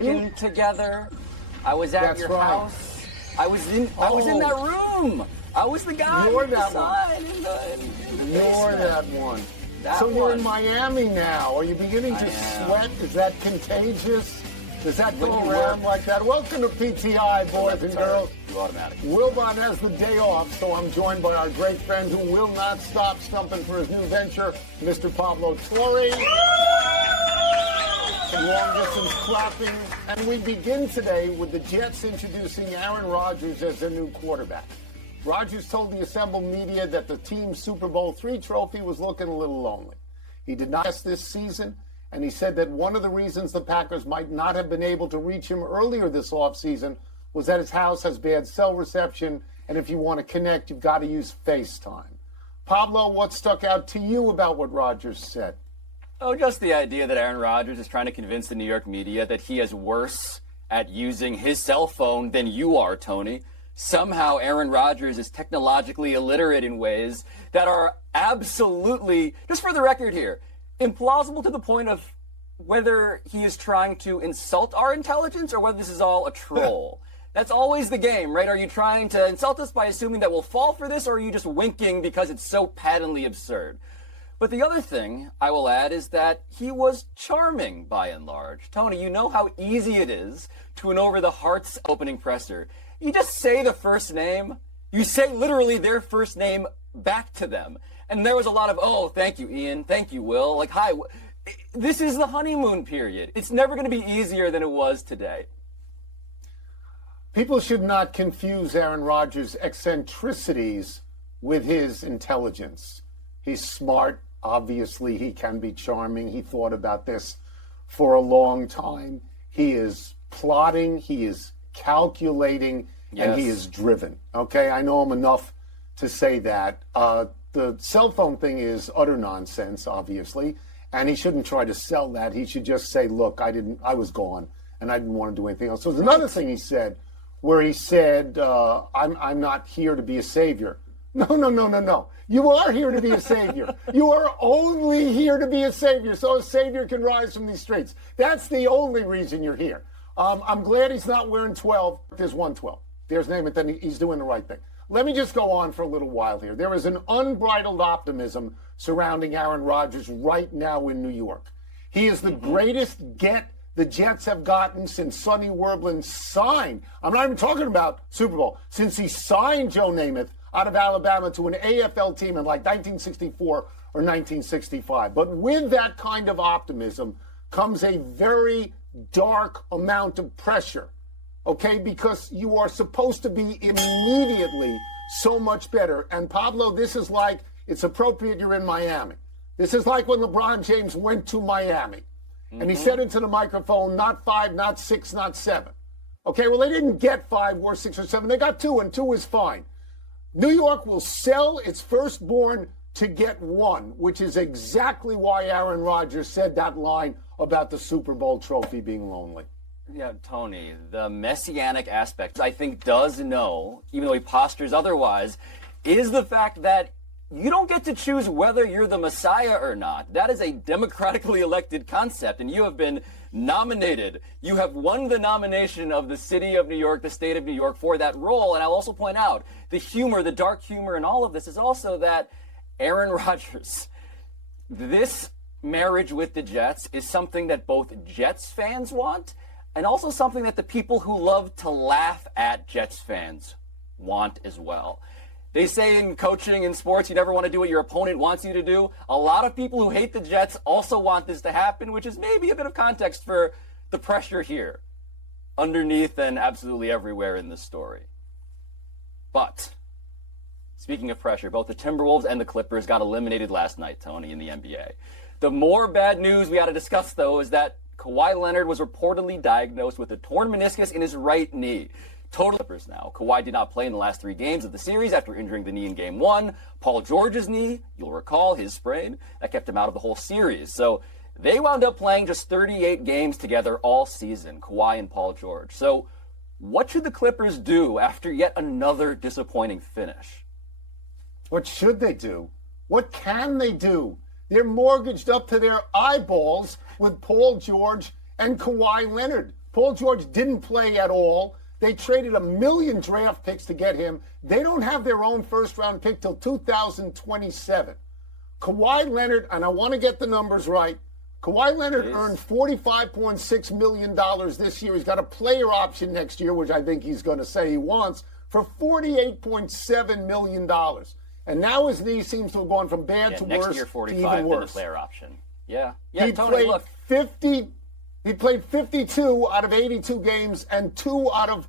together. I was at your house. I was in that room. I was the guy. You're with that the one. sign in the You're that one. So you're in Miami now. Are you beginning to sweat? Is that contagious? Does that go around like that? Welcome to PTI, boys and girls. Wilbon has the day off, so I'm joined by our great friend who will not stop stumping for his new venture, Mr. Pablo Torre. Long-distance clapping. And we begin today with the Jets introducing Aaron Rodgers as their new quarterback. Rodgers told the assembled media that the team's Super Bowl III trophy was looking a little lonely. He did not rest this season, and he said that one of the reasons the Packers might not have been able to reach him earlier this offseason was that his house has bad cell reception, and if you want to connect, you've got to use FaceTime. Pablo, what stuck out to you about what Rodgers said? Oh, just the idea that Aaron Rodgers is trying to convince the New York media that he is worse at using his cell phone than you are, Tony. Somehow Aaron Rodgers is technologically illiterate in ways that are absolutely, just for the record here, implausible to the point of whether he is trying to insult our intelligence or whether this is all a troll. That's always the game, right? Are you trying to insult us by assuming that we'll fall for this, or are you just winking because it's so patently absurd? But the other thing I will add is that he was charming by and large. Tony, you know how easy it is to win over the Hearts opening presser. You just say the first name. You say literally their first name back to them. And there was a lot of, oh, thank you, Ian. Thank you, Will. Like, hi. This is the honeymoon period. It's never going to be easier than it was today. People should not confuse Aaron Rodgers' eccentricities with his intelligence. He's smart. Obviously, he can be charming. He thought about this for a long time. He is plotting. He is calculating. Yes. And he is driven. Okay, I know him enough to say that. The cell phone thing is utter nonsense, obviously, and he shouldn't try to sell that. He should just say, look, I was gone, and I didn't want to do anything else. So there's another thing he said, where he said, I'm not here to be a savior. No. You are here to be a savior. You are only here to be a savior, so a savior can rise from these streets. That's the only reason you're here. I'm glad he's not wearing 12. There's 112. There's name it, then he's doing the right thing. Let me just go on for a little while here. There is an unbridled optimism surrounding Aaron Rodgers right now in New York. He is the greatest get the Jets have gotten since Sonny Werblin signed. I'm not even talking about Super Bowl. Since he signed Joe Namath out of Alabama to an AFL team in like 1964 or 1965. But with that kind of optimism comes a very dark amount of pressure. Okay, because you are supposed to be immediately so much better. And Pablo, this is like, it's appropriate you're in Miami. This is like when LeBron James went to Miami. And he said into the microphone, not 5, not 6, not 7. Okay, well, they didn't get 5 or 6 or 7. They got 2, and 2 is fine. New York will sell its firstborn to get 1, which is exactly why Aaron Rodgers said that line about the Super Bowl trophy being lonely. Yeah, Tony, the messianic aspect, I think, does know, even though he postures otherwise, is the fact that you don't get to choose whether you're the Messiah or not. That is a democratically elected concept, and you have been nominated. You have won the nomination of the city of New York, the state of New York, for that role. And I'll also point out, the humor, the dark humor in all of this is also that Aaron Rodgers, this marriage with the Jets is something that both Jets fans want, and also something that the people who love to laugh at Jets fans want as well. They say in coaching and sports, you never want to do what your opponent wants you to do. A lot of people who hate the Jets also want this to happen, which is maybe a bit of context for the pressure here, underneath and absolutely everywhere in this story. But speaking of pressure, both the Timberwolves and the Clippers got eliminated last night, Tony, in the NBA. The more bad news we ought to discuss, though, is that Kawhi Leonard was reportedly diagnosed with a torn meniscus in his right knee. Total Clippers now. Kawhi did not play in the last 3 games of the series after injuring the knee in Game 1. Paul George's knee, you'll recall, his sprain, that kept him out of the whole series. So they wound up playing just 38 games together all season, Kawhi and Paul George. So what should the Clippers do after yet another disappointing finish? What should they do? What can they do? They're mortgaged up to their eyeballs with Paul George and Kawhi Leonard. Paul George didn't play at all. They traded 1 million draft picks to get him. They don't have their own first-round pick till 2027. Kawhi Leonard, and I want to get the numbers right, Kawhi Leonard earned $45.6 million this year. He's got a player option next year, which I think he's going to say he wants, for $48.7 million. And now his knee seems to have gone from bad to next worse year, to 45 even worse. The player option. Yeah, he Tony, played look. 50. He played 52 out of 82 games and 2 out of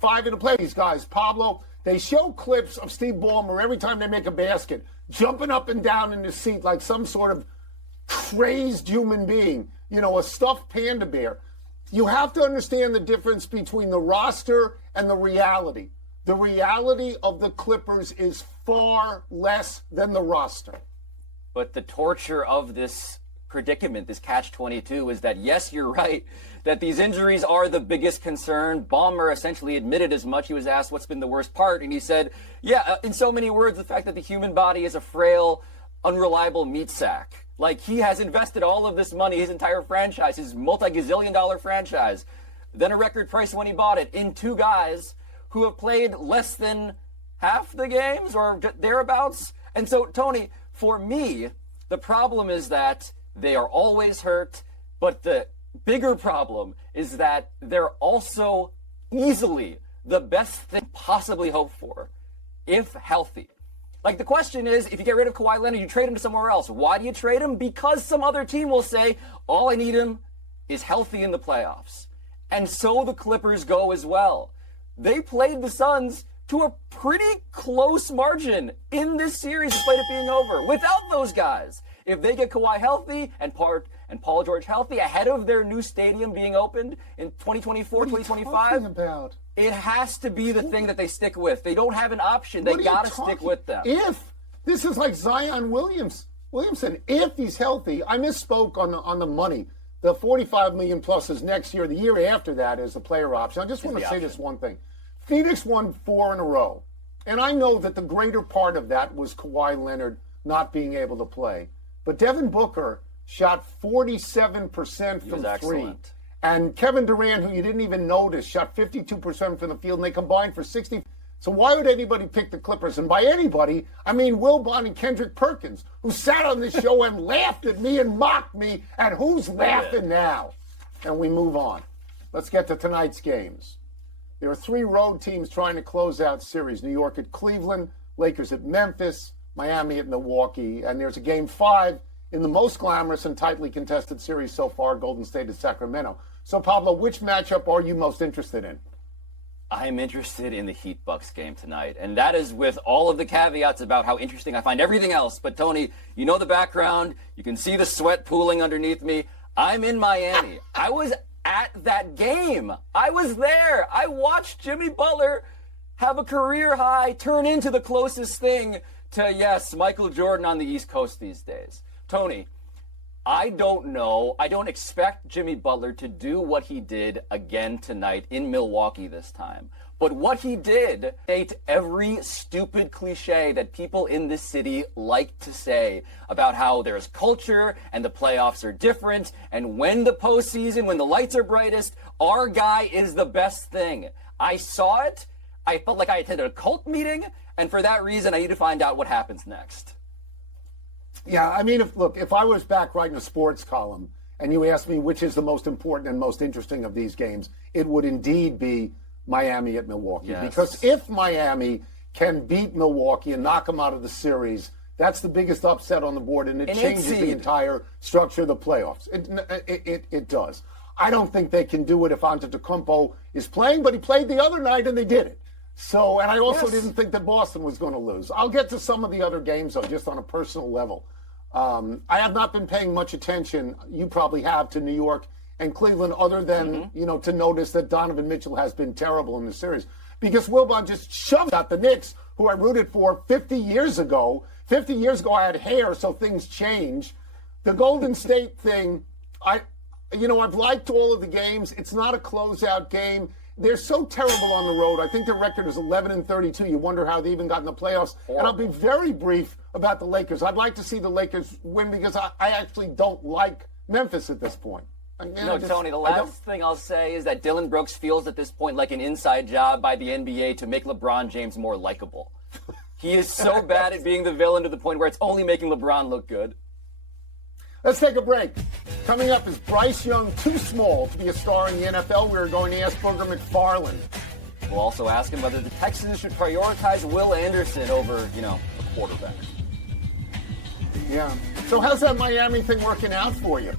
5 in the play. These guys, Pablo, they show clips of Steve Ballmer every time they make a basket, jumping up and down in his seat like some sort of crazed human being, a stuffed panda bear. You have to understand the difference between the roster and the reality. The reality of the Clippers is far less than the roster. But the torture of this predicament, this catch-22, is that, yes, you're right, that these injuries are the biggest concern. Ballmer essentially admitted as much. He was asked what's been the worst part, and he said, in so many words, the fact that the human body is a frail, unreliable meat sack. Like, he has invested all of this money, his entire franchise, his multi-gazillion-dollar franchise, then a record price when he bought it, in 2 guys who have played less than half the games or thereabouts. And so, Tony, for me, the problem is that they are always hurt, but the bigger problem is that they're also easily the best thing possibly hoped for, if healthy. Like, the question is, if you get rid of Kawhi Leonard, you trade him to somewhere else. Why do you trade him? Because some other team will say, all I need him is healthy in the playoffs. And so the Clippers go as well. They played the Suns to a pretty close margin in this series despite it being over. Without those guys, if they get Kawhi healthy and Paul George healthy ahead of their new stadium being opened in 2024, 2025, it has to be the thing that they stick with. They don't have an option. They got to stick with them. If this is like Zion Williamson, if he's healthy, I misspoke on the money. The $45 million plus is next year. The year after that is the player option. I just want to say this one thing. Phoenix won 4 in a row. And I know that the greater part of that was Kawhi Leonard not being able to play. But Devin Booker shot 47% from 3. Excellent. And Kevin Durant, who you didn't even notice, shot 52% from the field, and they combined for 60. So why would anybody pick the Clippers? And by anybody, I mean Wilbon and Kendrick Perkins, who sat on this show and laughed at me and mocked me, and who's laughing now? And we move on. Let's get to tonight's games. There are 3 road teams trying to close out series. New York at Cleveland, Lakers at Memphis, Miami at Milwaukee. And there's a game 5 in the most glamorous and tightly contested series so far, Golden State at Sacramento. So, Pablo, which matchup are you most interested in? I'm interested in the Heat Bucks game tonight, and that is with all of the caveats about how interesting I find everything else. But, Tony, you know the background. You can see the sweat pooling underneath me. I'm in Miami. I was at that game. I was there. I watched Jimmy Butler have a career high turn into the closest thing to, yes, Michael Jordan on the East Coast these days. Tony, I don't know. I don't expect Jimmy Butler to do what he did again tonight in Milwaukee this time. But what he did ate every stupid cliche that people in this city like to say about how there's culture and the playoffs are different. And when the postseason, when the lights are brightest, our guy is the best thing. I saw it. I felt like I attended a cult meeting. And for that reason, I need to find out what happens next. Yeah, I mean, if I was back writing a sports column and you asked me which is the most important and most interesting of these games, it would indeed be Miami at Milwaukee. Yes. Because if Miami can beat Milwaukee and knock them out of the series, that's the biggest upset on the board, and it changes the entire structure of the playoffs. It does. I don't think they can do it if Antetokounmpo is playing, but he played the other night and they did it. So, and I also didn't think that Boston was going to lose. I'll get to some of the other games, though, just on a personal level. I have not been paying much attention, you probably have, to New York and Cleveland, other than, to notice that Donovan Mitchell has been terrible in the series. Because Wilbon just shoved out the Knicks, who I rooted for 50 years ago. 50 years ago, I had hair, so things change. The Golden State thing, I've liked all of the games. It's not a closeout game. They're so terrible on the road. I think their record is 11-32. You wonder how they even got in the playoffs. Horrible. And I'll be very brief about the Lakers. I'd like to see the Lakers win because I actually don't like Memphis at this point. No, Tony, the last thing I'll say is that Dillon Brooks feels at this point like an inside job by the NBA to make LeBron James more likable. He is so bad at being the villain to the point where it's only making LeBron look good. Let's take a break. Coming up, is Bryce Young too small to be a star in the NFL? We're going to ask Booger McFarland. We'll also ask him whether the Texans should prioritize Will Anderson over, a quarterback. Yeah. So how's that Miami thing working out for you?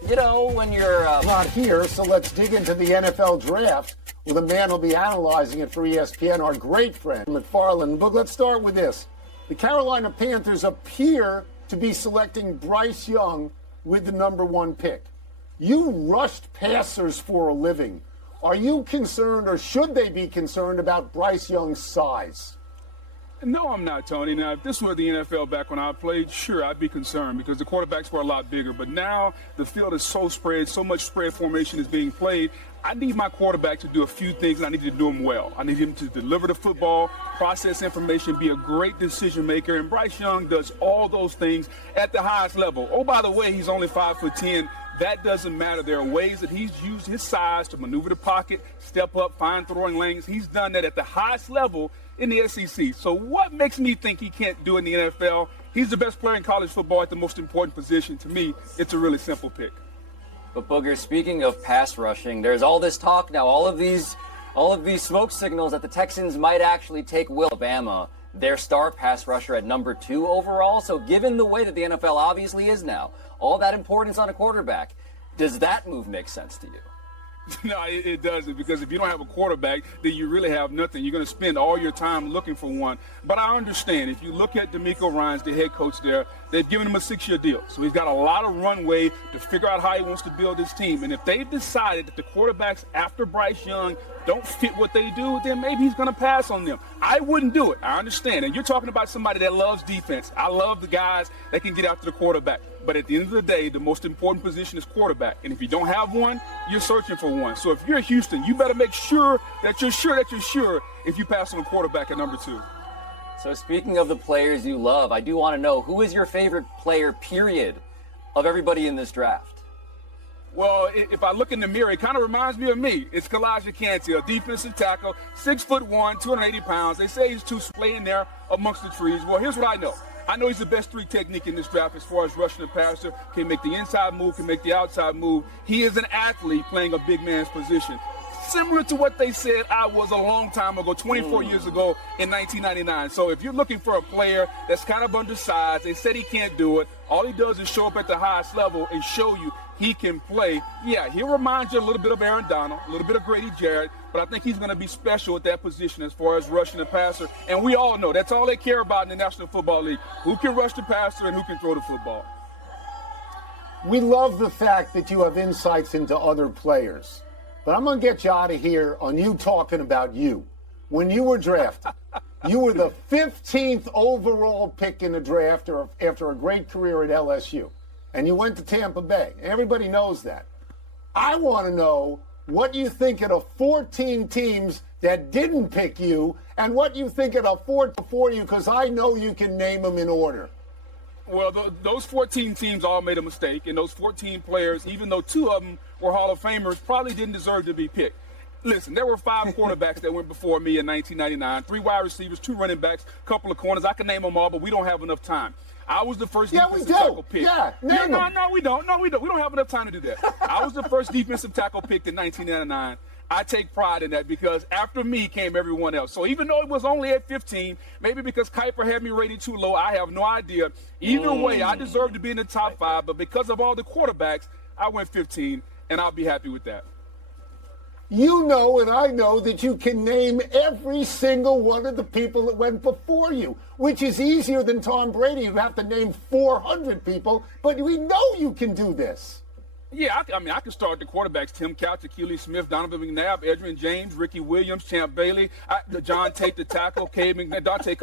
When you're Not here, so let's dig into the NFL draft with a man who'll be analyzing it for ESPN, our great friend, McFarland. But let's start with this. The Carolina Panthers appear to be selecting Bryce Young with the number 1 pick. You rushed passers for a living. Are you concerned, or should they be concerned, about Bryce Young's size? No, I'm not, Tony. Now, if this were the NFL back when I played, sure, I'd be concerned because the quarterbacks were a lot bigger. But now the field is so spread, so much spread formation is being played. I need my quarterback to do a few things, and I need to do them well. I need him to deliver the football, process information, be a great decision maker. And Bryce Young does all those things at the highest level. Oh, by the way, he's only 5'10". That doesn't matter. There are ways that he's used his size to maneuver the pocket, step up, find throwing lanes. He's done that at the highest level in the SEC. So what makes me think he can't do it in the NFL? He's the best player in college football at the most important position. To me, it's a really simple pick. But Booger, speaking of pass rushing, there's all this talk now, all of these smoke signals that the Texans might actually take Will Alabama, their star pass rusher, at number 2 overall. So given the way that the NFL obviously is now, all that importance on a quarterback, does that move make sense to you? No, it doesn't, because if you don't have a quarterback, then you really have nothing. You're going to spend all your time looking for one. But I understand, if you look at D'Amico Ryans, the head coach there, they've given him a 6-year deal. So he's got a lot of runway to figure out how he wants to build his team. And if they've decided that the quarterbacks after Bryce Young don't fit what they do, then maybe he's going to pass on them. I wouldn't do it. I understand. And you're talking about somebody that loves defense. I love the guys that can get after the quarterback. But at the end of the day, the most important position is quarterback. And if you don't have one, you're searching for one. So if you're Houston, you better make sure that you're sure if you pass on a quarterback at number 2. So speaking of the players you love, I do want to know, who is your favorite player, period, of everybody in this draft? Well, if I look in the mirror, it kind of reminds me of me. It's Kalijah Kancey, a defensive tackle, 6'1", 280 pounds. They say he's too playing there amongst the trees. Well, here's what I know. I know he's the best 3 technique in this draft as far as rushing the passer, can make the inside move, can make the outside move. He is an athlete playing a big man's position. Similar to what they said I was a long time ago, 24 years ago in 1999. So if you're looking for a player that's kind of undersized, they said he can't do it, all he does is show up at the highest level and show you he can play. Yeah, he'll remind you a little bit of Aaron Donald, a little bit of Grady Jarrett, but I think he's going to be special at that position as far as rushing the passer. And we all know that's all they care about in the National Football League, who can rush the passer and who can throw the football. We love the fact that you have insights into other players. But I'm going to get you out of here on you talking about you. When you were drafted, you were the 15th overall pick in the draft after a great career at LSU. And you went to Tampa Bay. Everybody knows that. I want to know what you think of the 14 teams that didn't pick you and what you think of the 4 before you, because I know you can name them in order. Well, those 14 teams all made a mistake, and those 14 players, even though 2 of them were Hall of Famers, probably didn't deserve to be picked. Listen, there were 5 quarterbacks that went before me in 1999, 3 wide receivers, 2 running backs, a couple of corners. I can name them all, but we don't have enough time. I was the first defensive tackle pick. Yeah, no, we don't. No, we don't. We don't have enough time to do that. I was the first defensive tackle picked in 1999. I take pride in that because after me came everyone else. So even though it was only at 15, maybe because Kuiper had me rated too low, I have no idea. Either way, I deserve to be in the top 5, but because of all the quarterbacks, I went 15, and I'll be happy with that. You know and I know that you can name every single one of the people that went before you, which is easier than Tom Brady. You have to name 400 people, but we know you can do this. Yeah, I can start the quarterbacks: Tim Couch, Achilles Smith, Donovan McNabb, Adrian James, Ricky Williams, Champ Bailey, John Tate, the tackle, Cade McNabb, Dante.